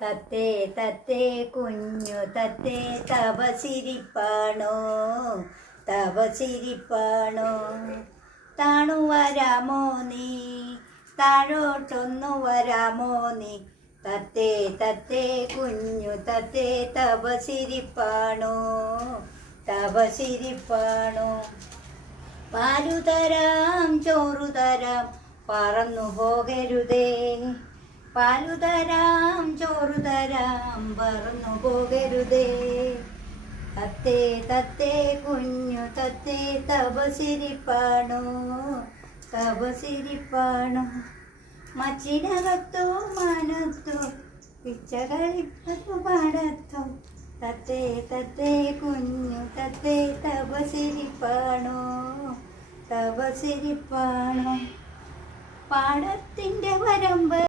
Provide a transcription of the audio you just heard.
തത്തേ തത്തേ കുഞ്ഞു തത്തേ തപസിരിപ്പാണോ തപസിരിപ്പാണോ താണു വരാമോ നീ താഴോട്ടൊന്നു വരാമോ നീ തത്തേ തത്തേ കുഞ്ഞു തത്തേ തപസിരിപ്പാണോ തപസിരിപ്പാണോ പാലു തരാം ചോറു തരാം പറന്നു പോകരുതേ പാലു തരാം ചോറു തരാം പറന്നു പോകരുതേ തത്തേ തത്തേ കുഞ്ഞു തത്തേ തപസിരിപ്പാണോ തപസിരിപ്പാണോ മച്ചിനകത്തോ മനത്തോ പിച്ചകളിപ്പതു പാടത്തോ തത്തേ തത്തേ കുഞ്ഞു തത്തേ തപസിരിപ്പാണോ തപസിരിപ്പാണോ പാടത്തിൻ്റെ വരമ്പ്